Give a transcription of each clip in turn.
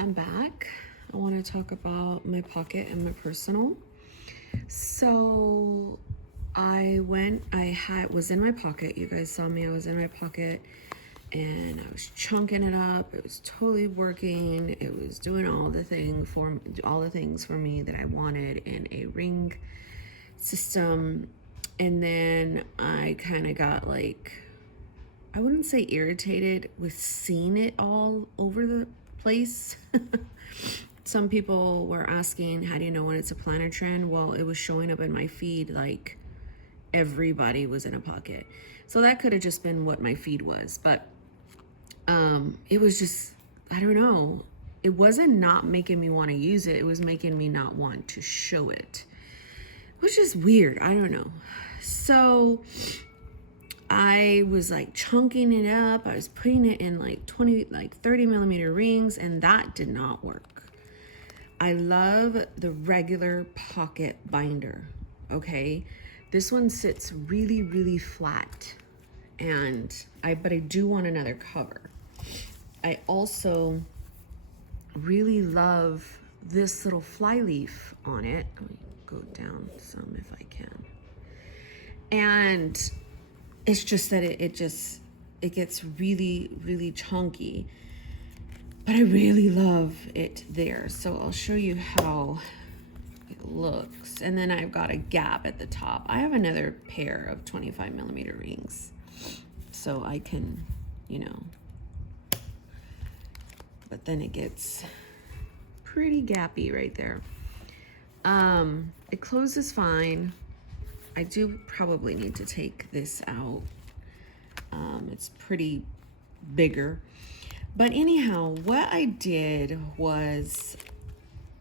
I'm back. I want to talk about my pocket and my personal. So was in my pocket. You guys saw me, I was in my pocket and I was chunking it up. It was totally working. It was doing all the things for me that I wanted in a ring system. And then I kind of got I wouldn't say irritated with seeing it all over the place. Some people were asking, how do you know when it's a planner trend? Well, it was showing up in my feed like everybody was in a pocket. So that could have just been what my feed was. But it was just, I don't know. It wasn't not making me want to use it. It was making me not want to show it, which is weird. I don't know. So I was chunking it up. I was putting it in 30 millimeter rings, and that did not work. I love the regular pocket binder. Okay. This one sits really, really flat, but I do want another cover. I also really love this little fly leaf on it. Let me go down some if I can. And it's just that it gets really, really chunky, but I really love it there. So I'll show you how it looks. And then I've got a gap at the top. I have another pair of 25 millimeter rings, so I can, but then it gets pretty gappy right there. It closes fine. I do probably need to take this out. It's pretty bigger. But anyhow, what I did was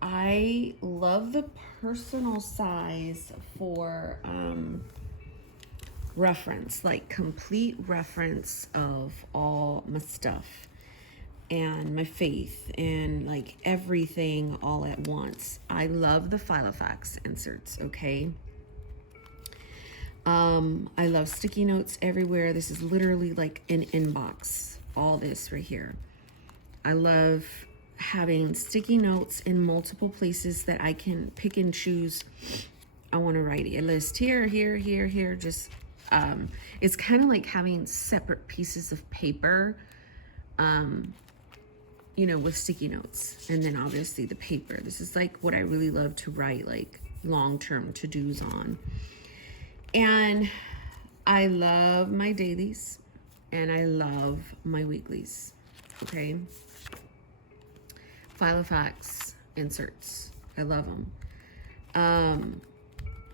I love the personal size for reference, complete reference of all my stuff and my faith and everything all at once. I love the Filofax inserts, okay? I love sticky notes everywhere. This is literally like an inbox, all this right here. I love having sticky notes in multiple places that I can pick and choose. I want to write a list here, just, it's kind of like having separate pieces of paper, with sticky notes, and then obviously the paper. This is what I really love to write long-term to-dos on. And I love my dailies and I love my weeklies, okay? Filofax inserts, I love them.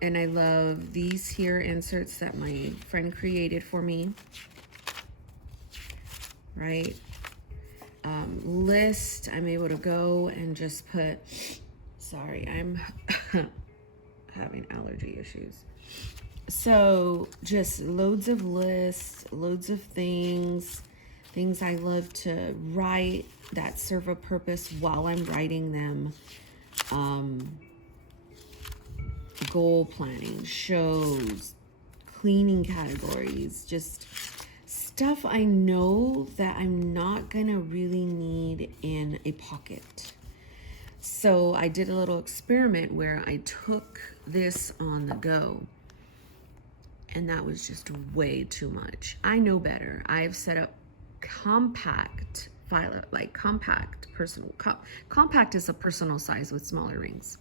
And I love these here inserts that my friend created for me, right? List, I'm able to go and just put, sorry, I'm having allergy issues. So just loads of lists, loads of things I love to write that serve a purpose while I'm writing them. Goal planning, shows, cleaning categories, just stuff I know that I'm not gonna really need in a pocket. So I did a little experiment where I took this on the go. And that was just way too much. I know better. I've set up compact compact is a personal size with smaller rings.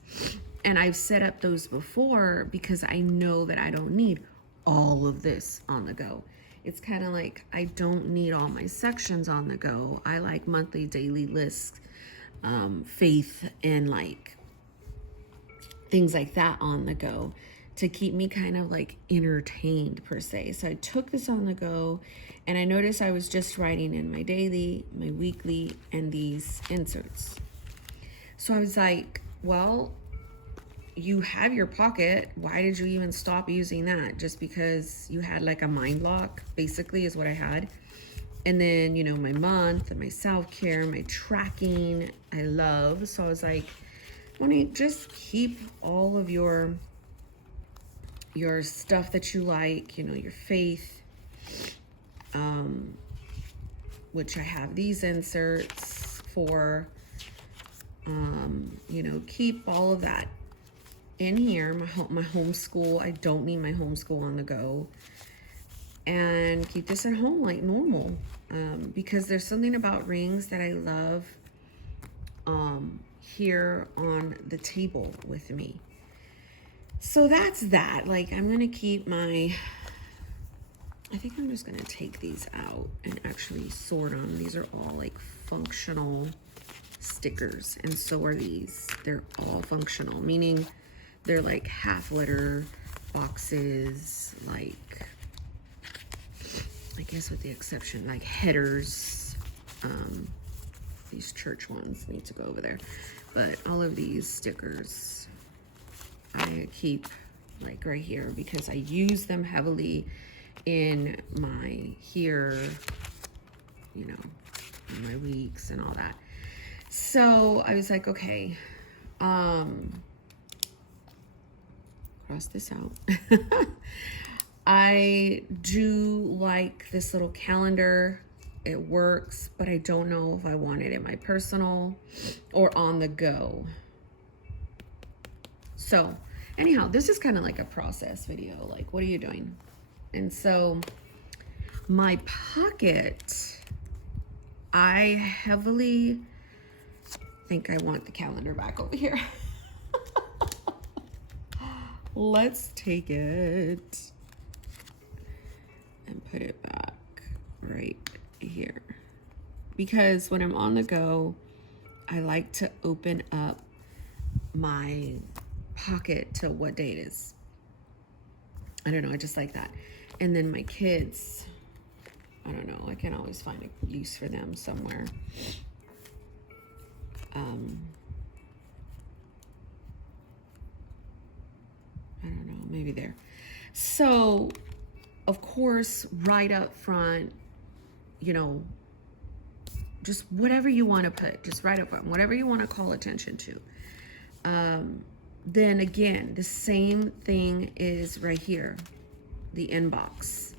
And I've set up those before because I know that I don't need all of this on the go. It's kind of like I don't need all my sections on the go. I like monthly, daily lists, faith, and things like that on the go, to keep me kind of entertained per se. So I took this on the go, and I noticed I was just writing in my daily, my weekly, and these inserts. So I was like, well, you have your pocket. Why did you even stop using that? Just because you had a mind lock, basically, is what I had. And then, my month and my self-care, my tracking, I love. So I was like, why don't you just keep all of your stuff that you like, your faith, which I have these inserts for, You know, keep all of that in here. My homeschool, I don't need my homeschool on the go. And keep this at home like normal. Because there's something about rings that I love here on the table with me. So that's that. Like, I'm gonna keep my, I think I'm just gonna take these out and actually sort them. These are all like functional stickers, and so are these. They're all functional, meaning they're like half-liter boxes, like, I guess with the exception, like headers. These church ones need to go over there. But all of these stickers I keep like right here because I use them heavily in my here, you know, in my weeks and all that. So I was like, okay, cross this out. I do like this little calendar. It works, but I don't know if I want it in my personal or on the go. So anyhow, this is kind of like a process video. Like, what are you doing? And so my pocket, I heavily think I want the calendar back over here. Let's take it and put it back right here. Because when I'm on the go, I like to open up my pocket to what day it is. I don't know, I just like that. And then my kids, I don't know, I can always find a use for them somewhere. I don't know, maybe there. So, of course, right up front, you know, just whatever you want to put, just right up front, whatever you want to call attention to. Then again, the same thing is right here, the inbox,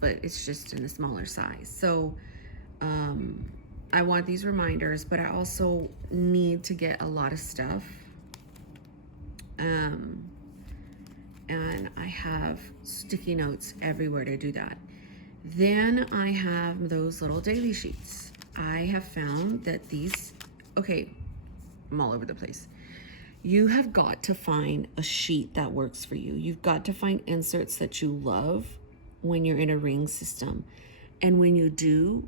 but it's just in a smaller size. So I want these reminders, but I also need to get a lot of stuff. And I have sticky notes everywhere to do that. Then I have those little daily sheets. I have found that these, okay, I'm all over the place. You have got to find a sheet that works for you. You've got to find inserts that you love when you're in a ring system. And when you do,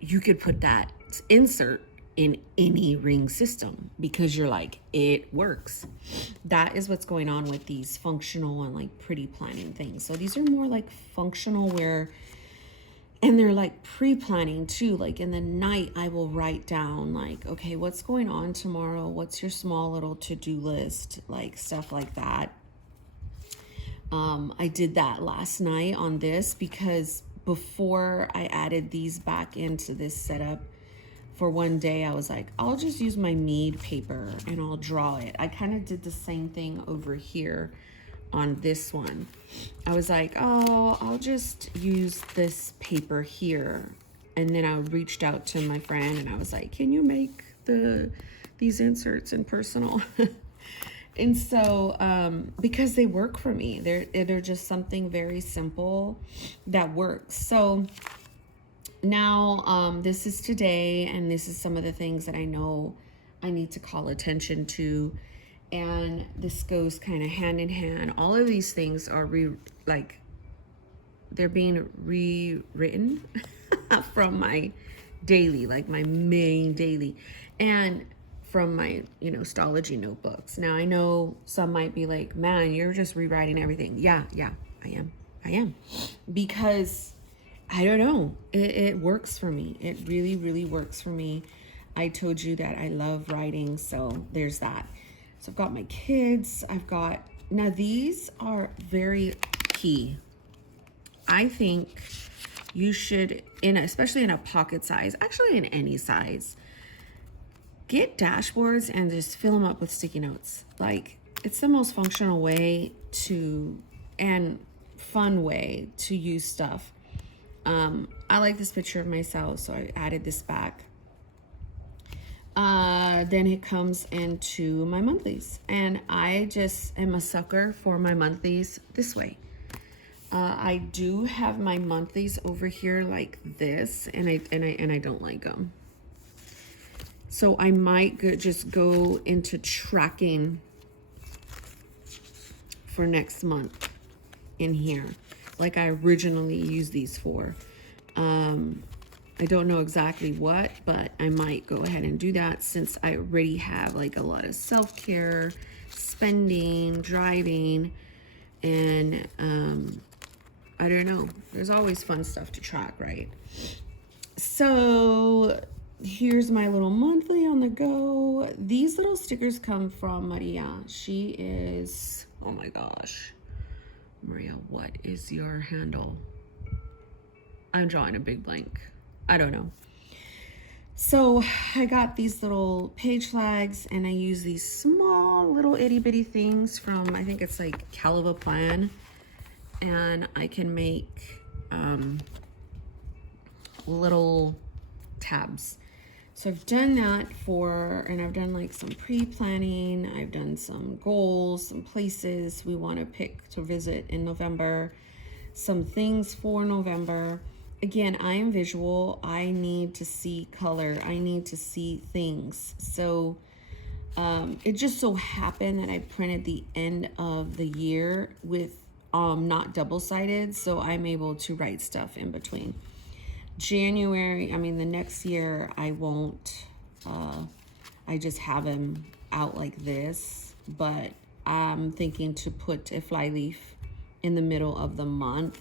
you could put that insert in any ring system because you're like, it works. That is what's going on with these functional and like pretty planning things. So these are more like functional where, and they're like pre-planning too. Like in the night, I will write down like, okay, what's going on tomorrow? What's your small little to-do list? Like stuff like that. I did that last night on this because before I added these back into this setup for one day, I was like, I'll just use my Mead paper and I'll draw it. I kind of did the same thing over here on this one. I was like, oh, I'll just use this paper here. And then I reached out to my friend and I was like, can you make these inserts in personal? And so, because they work for me, they're just something very simple that works. So now, this is today, and this is some of the things that I know I need to call attention to. And this goes kind of hand in hand. All of these things are they're being rewritten from my daily, like my main daily, and from my, Stology notebooks. Now I know some might be like, man, you're just rewriting everything. Yeah, I am. Because I don't know, it works for me. It really, really works for me. I told you that I love writing, so there's that. So I've got my kids, now these are very key. I think you should, especially in a pocket size, actually in any size, get dashboards and just fill them up with sticky notes. Like, it's the most functional way and fun way to use stuff. I like this picture of myself, so I added this back. then it comes into my monthlies. And I just am a sucker for my monthlies this way. I do have my monthlies over here like this, and I don't like them. So I might just go into tracking for next month in here, like I originally used these for. I don't know exactly what, but I might go ahead and do that since I already have like a lot of self-care, spending, driving, and I don't know. There's always fun stuff to track, right? So here's my little monthly on the go. These little stickers come from Maria. She is, oh my gosh. Maria, what is your handle? I'm drawing a big blank. I don't know. So I got these little page flags, and I use these small little itty bitty things from, I think it's like Caliva Plan. And I can make little tabs. So I've done that and I've done like some pre-planning. I've done some goals, some places we want to pick to visit in November, some things for November. Again, I am visual. I need to see color. I need to see things. So it just so happened that I printed the end of the year with not double-sided, so I'm able to write stuff in between. January, the next year, I won't, I just have them out like this, but I'm thinking to put a flyleaf in the middle of the month.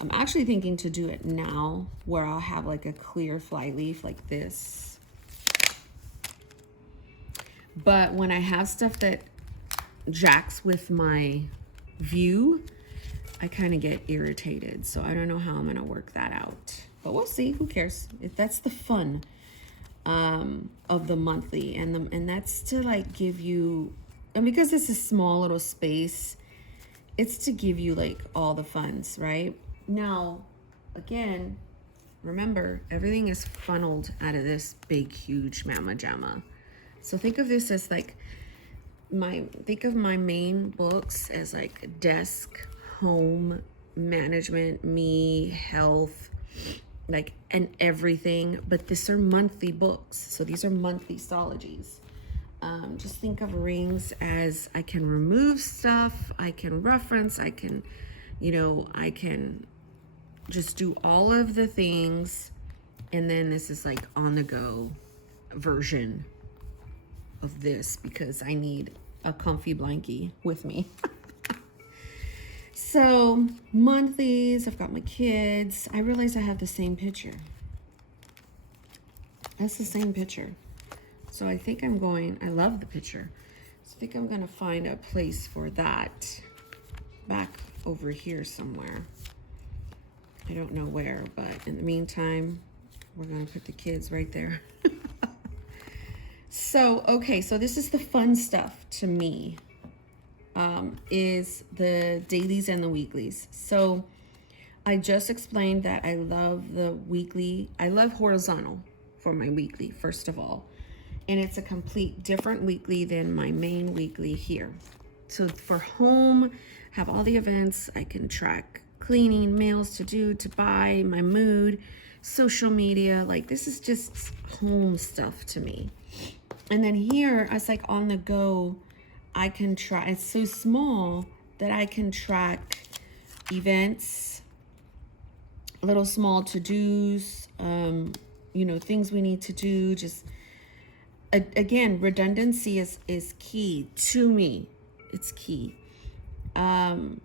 I'm actually thinking to do it now, where I'll have like a clear flyleaf like this. But when I have stuff that jacks with my view, I kind of get irritated. So I don't know how I'm going to work that out. But we'll see. Who cares? That's the fun of the monthly. And that's to like give you, and because this is small little space, it's to give you like all the funs, right? Now, again, remember, everything is funneled out of this big, huge mamma jamma. So think of this as like think of my main books as like desk, home, management, me, health, like, and everything. But these are monthly books. So these are monthly stologies. Just think of rings as I can remove stuff, I can reference, I can just do all of the things. And then this is like on the go version of this because I need a comfy blankie with me. So monthlies, I've got my kids. I realize I have the same picture. That's the same picture. So I think I love the picture. So I think I'm gonna find a place for that back over here somewhere. I don't know where, but in the meantime, we're gonna put the kids right there. So, okay, so this is the fun stuff to me, is the dailies and the weeklies. So I just explained that I love the weekly. I love horizontal for my weekly, first of all. And it's a complete different weekly than my main weekly here. So for home, have all the events. I can track cleaning, meals to do, to buy, my mood, social media. Like, this is just home stuff to me. And then here, it's like on the go, I can track, it's so small that I can track events, little small to-dos, things we need to do. Just, again, redundancy is key to me. It's key. I've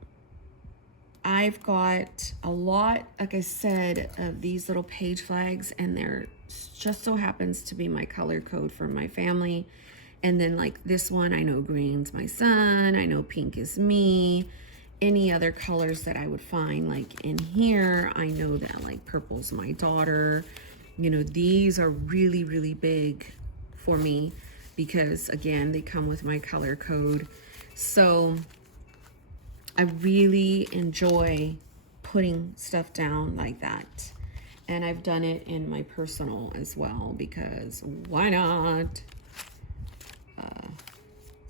got a lot, like I said, of these little page flags, and they're just so happens to be my color code for my family. And then like this one, I know green's my son, I know pink is me. Any other colors that I would find like in here, I know that like purple's my daughter. These are really, really big for me because again, they come with my color code. So I really enjoy putting stuff down like that. And I've done it in my personal as well because why not?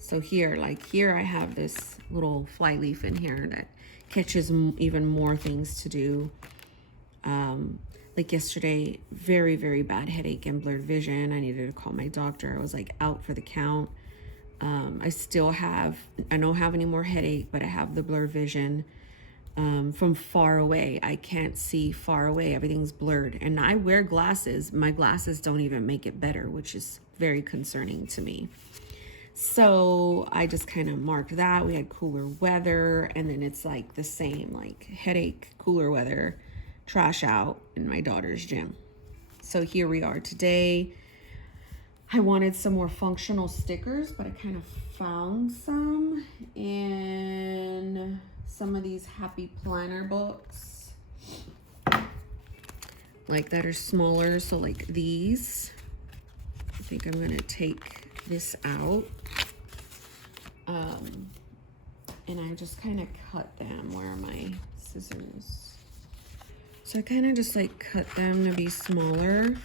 So here, like here I have this little fly leaf in here that catches even more things to do. Like yesterday, very, very bad headache and blurred vision. I needed to call my doctor. I was like out for the count. I don't have any more headache, but I have the blurred vision. From far away, I can't see far away. Everything's blurred. And I wear glasses. My glasses don't even make it better, which is very concerning to me. So I just kind of marked that. We had cooler weather, and then it's like the same, like headache, cooler weather, trash out in my daughter's gym. So here we are today. I wanted some more functional stickers, but I kind of found some in some of these happy planner books, like that are smaller. So like these, I think I'm gonna take this out. And I just kind of cut them. Where are my scissors? So I kind of just like cut them to be smaller.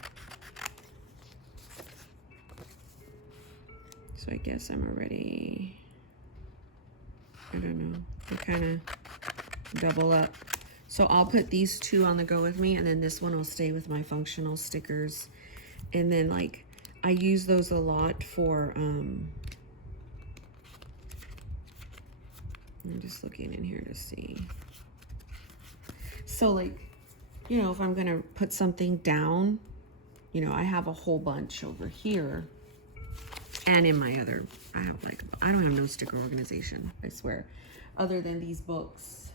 So I guess I'm already, I don't know, they kind of double up. So I'll put these two on the go with me, and then this one will stay with my functional stickers. And then like, I use those a lot for, I'm just looking in here to see. So like, you know, if I'm gonna put something down, you know, I have a whole bunch over here. And in my other, I don't have no sticker organization, I swear, other than these books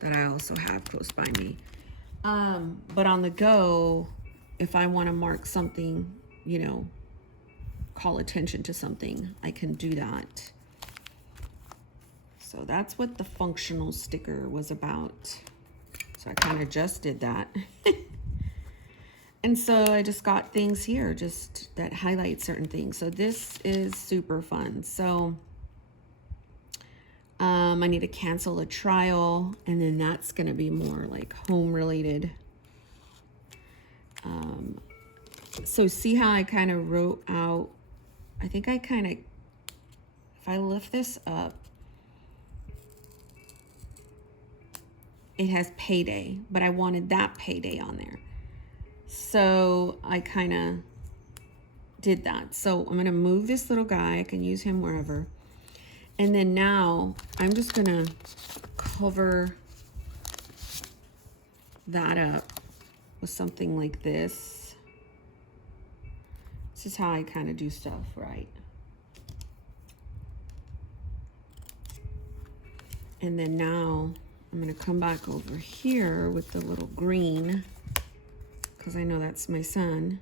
that I also have close by me. But on the go, if I want to mark something, you know, call attention to something, I can do that. So that's what the functional sticker was about. So I kind of just did that. And so I just got things here just that highlight certain things. So this is super fun. So I need to cancel a trial, and then that's going to be more like home related. So see how I kind of wrote out, I think I kind of, if I lift this up, it has payday, but I wanted that payday on there. So I kind of did that. So I'm going to move this little guy. I can use him wherever. And then now I'm just going to cover that up with something like this. This is how I kind of do stuff, right? And then now I'm going to come back over here with the little green, because I know that's my son.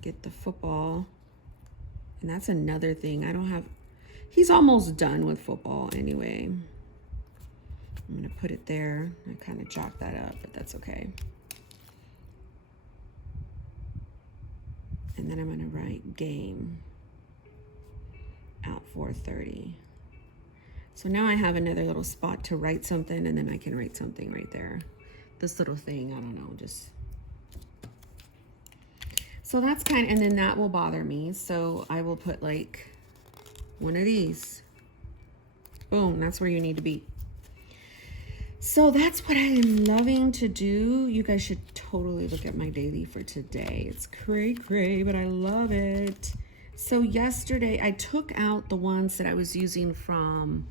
Get the football. And that's another thing. I don't have, he's almost done with football anyway. I'm going to put it there. I kind of chalked that up, but that's okay. And then I'm going to write game out 4:30. So now I have another little spot to write something, and then I can write something right there. This little thing, I don't know, just. So that's kind of, and then that will bother me. So I will put like one of these. Boom, that's where you need to be. So that's what I am loving to do. You guys should totally look at my daily for today. It's cray, but I love it. So yesterday I took out the ones that I was using from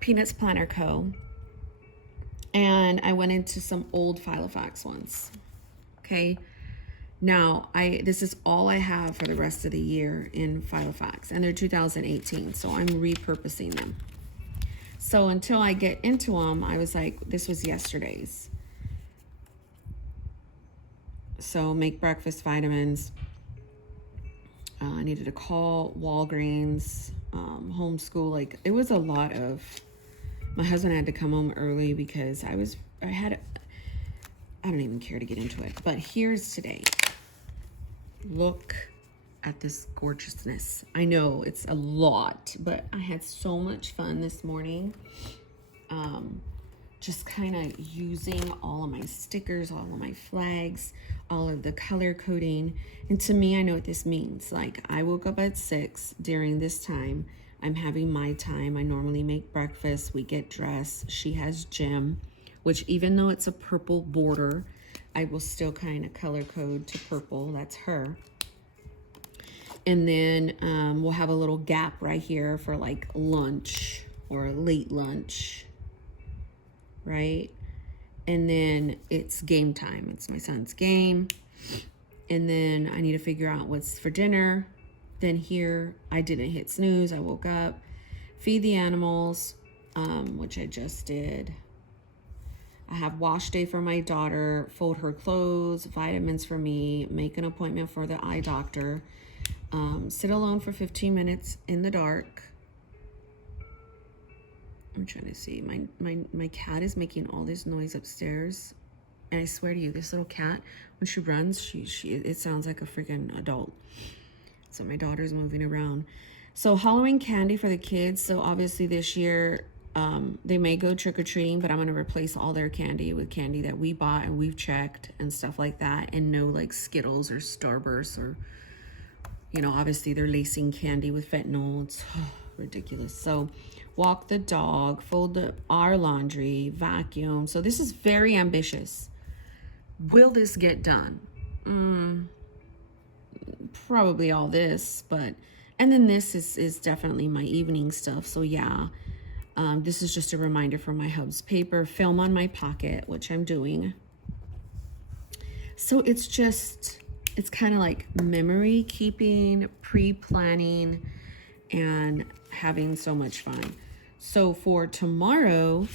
Peanuts Planner Co. And I went into some old Filofax ones. Okay. Now this is all I have for the rest of the year in Filofax, and they're 2018. So I'm repurposing them. So until I get into them, I was like, this was yesterday's. So make breakfast vitamins. I needed to call Walgreens, homeschool. Like it was a lot of, my husband had to come home early because I don't even care to get into it. But here's today. Look at this gorgeousness. I know it's a lot, but I had so much fun this morning. just kind of using all of my stickers, all of my flags, all of the color coding. And to me, I know what this means. Like, I woke up at 6 during this time. I'm having my time. I normally make breakfast. We get dressed. She has gym, which even though it's a purple border, I will still kind of color code to purple. That's her. And then we'll have a little gap right here for like lunch or late lunch, right? And then it's game time. It's my son's game. And then I need to figure out what's for dinner. Then here, I didn't hit snooze. I woke up, feed the animals, which I just did. I have wash day for my daughter, fold her clothes, vitamins for me, make an appointment for the eye doctor, sit alone for 15 minutes in the dark. I'm trying to see. My cat is making all this noise upstairs. And I swear to you, this little cat, when she runs, it sounds like a freaking adult. So my daughter's moving around. So Halloween candy for the kids. So obviously this year, they may go trick-or-treating, but I'm going to replace all their candy with candy that we bought and we've checked and stuff like that. And no like Skittles or Starburst or, you know, obviously they're lacing candy with fentanyl. It's ridiculous. So walk the dog, fold our laundry, vacuum. So this is very ambitious. Will this get done? Probably all this, but, and then this is definitely my evening stuff. So yeah, this is just a reminder for my hub's paper, film on my pocket, which I'm doing. So it's kind of like memory keeping, pre-planning, and having so much fun. So for tomorrow,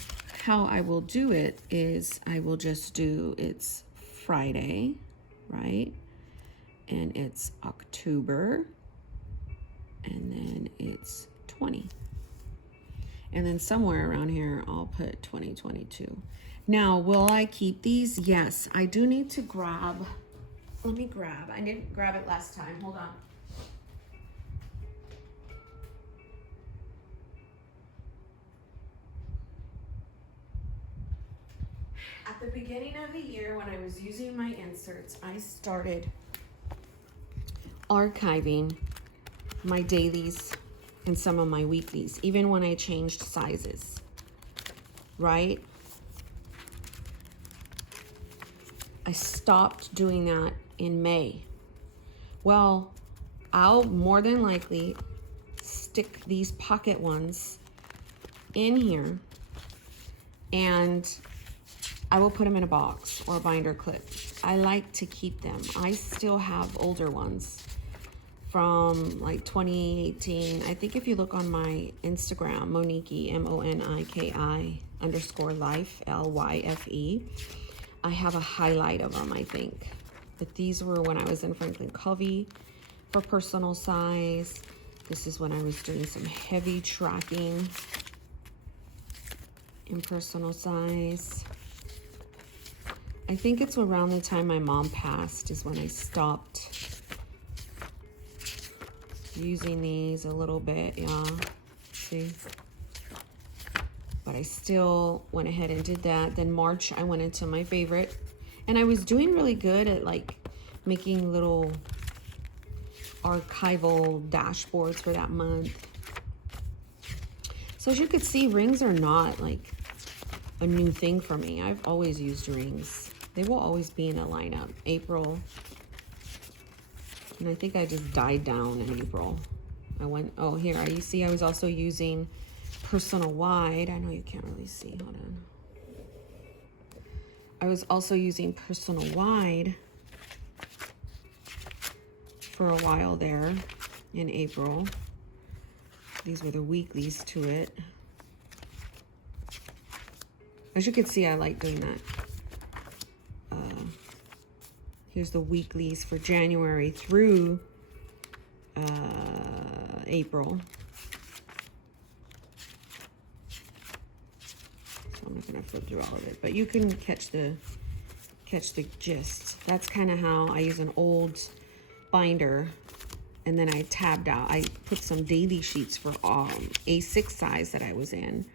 how I will do it is I will just do, it's Friday, right? And it's October, and then it's 20. And then somewhere around here, I'll put 2022. Now, will I keep these? Yes, I do need to grab, let me grab, I didn't grab it last time, hold on. At the beginning of the year, when I was using my inserts, I started archiving my dailies and some of my weeklies, even when I changed sizes, right? I stopped doing that in May. Well, I'll more than likely stick these pocket ones in here and I will put them in a box or a binder clip. I like to keep them. I still have older ones from like 2018. I think if you look on my Instagram, Moniki, MONIKI_life, LYFE, I have a highlight of them, I think. But these were when I was in Franklin Covey for personal size. This is when I was doing some heavy tracking in personal size. I think it's around the time my mom passed is when I stopped using these a little bit, yeah, see? But I still went ahead and did that. Then March, I went into my favorite. And I was doing really good at like making little archival dashboards for that month. So as you could see, rings are not like a new thing for me. I've always used rings. They will always be in a lineup. April. And I think I just died down in April. I went, oh, here, you see I was also using personal wide. I know you can't really see, hold on. I was also using personal wide for a while there in April. These were the weeklies to it. As you can see, I like doing that. Here's the weeklies for January through April. So I'm not gonna flip through all of it, but you can catch the gist. That's kind of how I use an old binder, and then I tabbed out. I put some daily sheets for A6 size that I was in,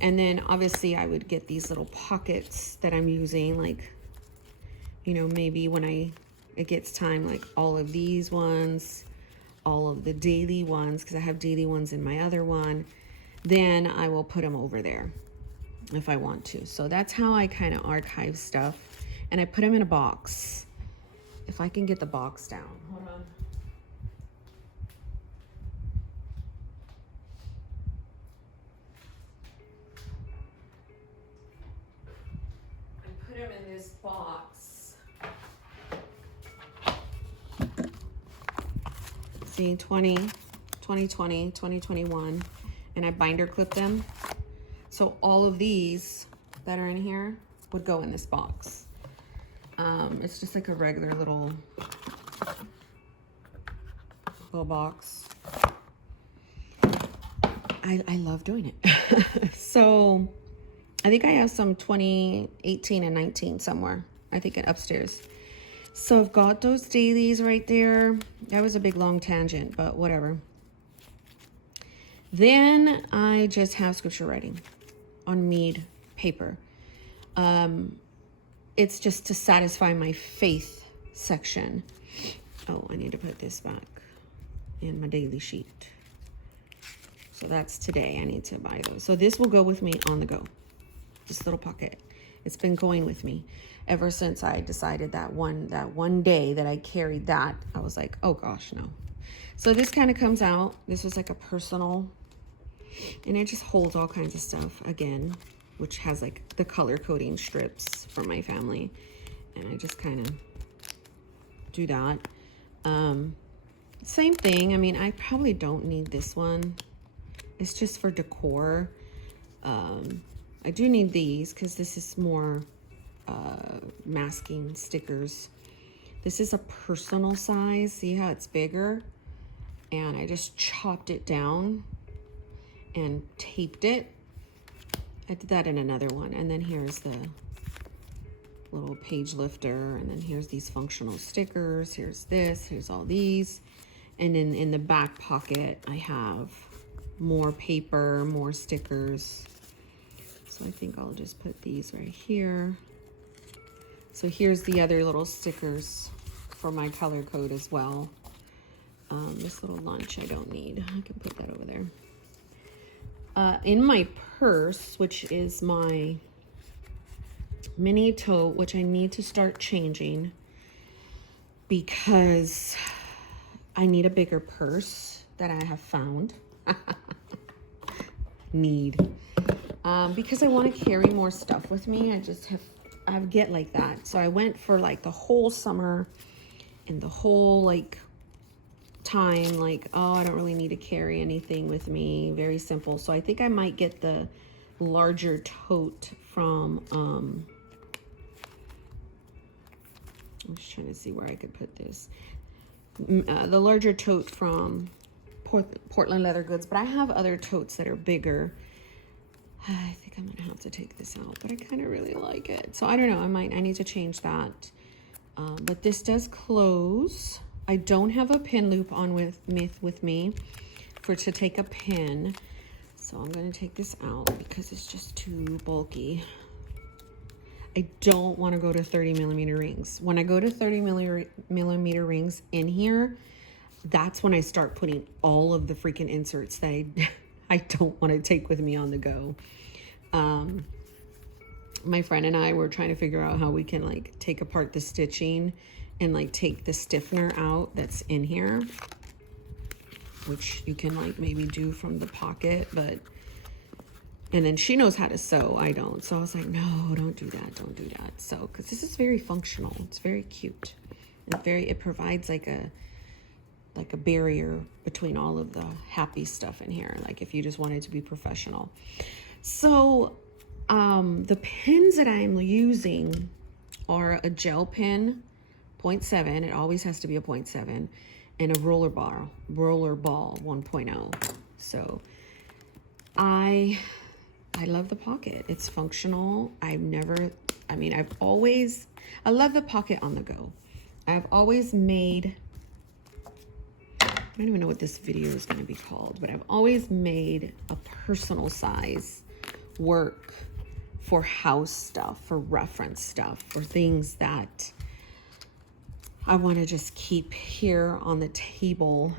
And then obviously I would get these little pockets that I'm using, like, you know, maybe when it gets time, like all of these ones, all of the daily ones, because I have daily ones in my other one, then I will put them over there if I want to. So that's how I kind of archive stuff. And I put them in a box. If I can get the box down. Hold on. I put them in this box. See, 2020, 2021, and I binder clip them. So all of these that are in here would go in this box. It's just like a regular little box. I love doing it. So I think I have some 2018 and 19 somewhere. I think upstairs. So I've got those dailies right there. That was a big long tangent, but whatever. Then I just have scripture writing on Mead paper. It's just to satisfy my faith section. Oh, I need to put this back in my daily sheet. So that's today. I need to buy those. So this will go with me on the go. This little pocket. It's been going with me ever since I decided that one day that I carried that, I was like, oh gosh, no. So this kind of comes out. This was like a personal, and it just holds all kinds of stuff again, which has like the color coding strips for my family. And I just kind of do that. Same thing. I mean, I probably don't need this one. It's just for decor. I do need these because this is more masking stickers. This is a personal size. See how it's bigger? And I just chopped it down and taped it. I did that in another one. And then here's the little page lifter. And then here's these functional stickers. Here's this. Here's all these. And then in the back pocket, I have more paper, more stickers. So I think I'll just put these right here. So here's the other little stickers for my color code as well. This little lunch I don't need. I can put that over there. In my purse, which is my mini tote, which I need to start changing because I need a bigger purse that I have found. Because I want to carry more stuff with me. I get like that. So I went for like the whole summer and the whole like time, like, oh, I don't really need to carry anything with me. Very simple. So I think I might get the larger tote from, I'm just trying to see where I could put this. The larger tote from Portland Leather Goods, but I have other totes that are bigger. I think I'm gonna have to take this out, but I kind of really like it. So I don't know, I need to change that. But this does close. I don't have a pin loop on with me to take a pin. So I'm gonna take this out because it's just too bulky. I don't want to go to 30mm rings. When I go to 30mm rings in here, that's when I start putting all of the freaking inserts that I don't want to take with me on the go. My friend and I were trying to figure out how we can like take apart the stitching and like take the stiffener out that's in here, which you can like maybe do from the pocket, and then she knows how to sew, I don't. So I was like, no, don't do that. So, cause this is very functional. It's very cute. It provides like a barrier between all of the happy stuff in here. Like if you just wanted to be professional. So, the pins that I'm using are a gel pen, 0.7. It always has to be a 0.7, and a roller ball 1.0. So I love the pocket. It's functional. I love the pocket on the go. I've always made, I don't even know what this video is going to be called, but I've always made a personal size work for house stuff, for reference stuff, for things that I want to just keep here on the table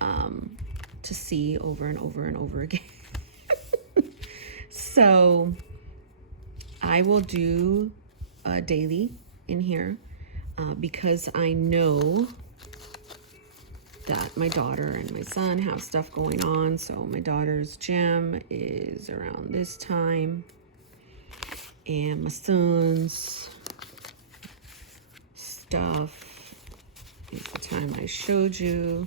to see over and over and over again. So I will do a daily in here because I know that my daughter and my son have stuff going on. So my daughter's gym is around this time, and my son's stuff is the time I showed you.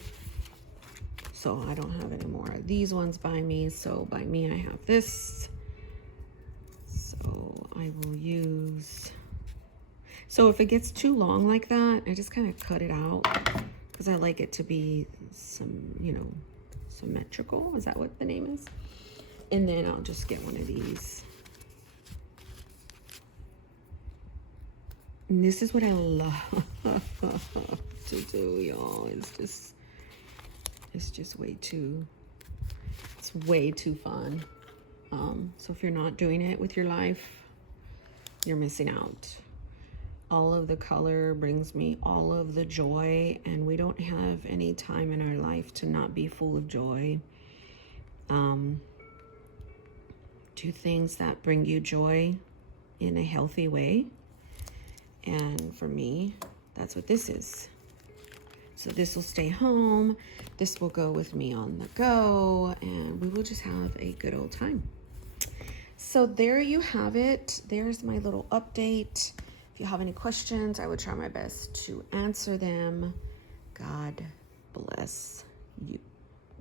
So I don't have any more of these ones by me. So by me, I have this. So I will use, so if it gets too long like that, I just kind of cut it out because I like it to be symmetrical. Is that what the name is? And then I'll just get one of these. And this is what I love to do, y'all. It's just way too fun. So if you're not doing it with your life, you're missing out. All of the color brings me all of the joy, and we don't have any time in our life to not be full of joy. Do things that bring you joy in a healthy way. And for me, that's what this is. So this will stay home. This will go with me on the go, and we will just have a good old time. So there you have it. There's my little update. If you have any questions, I would try my best to answer them. God bless you.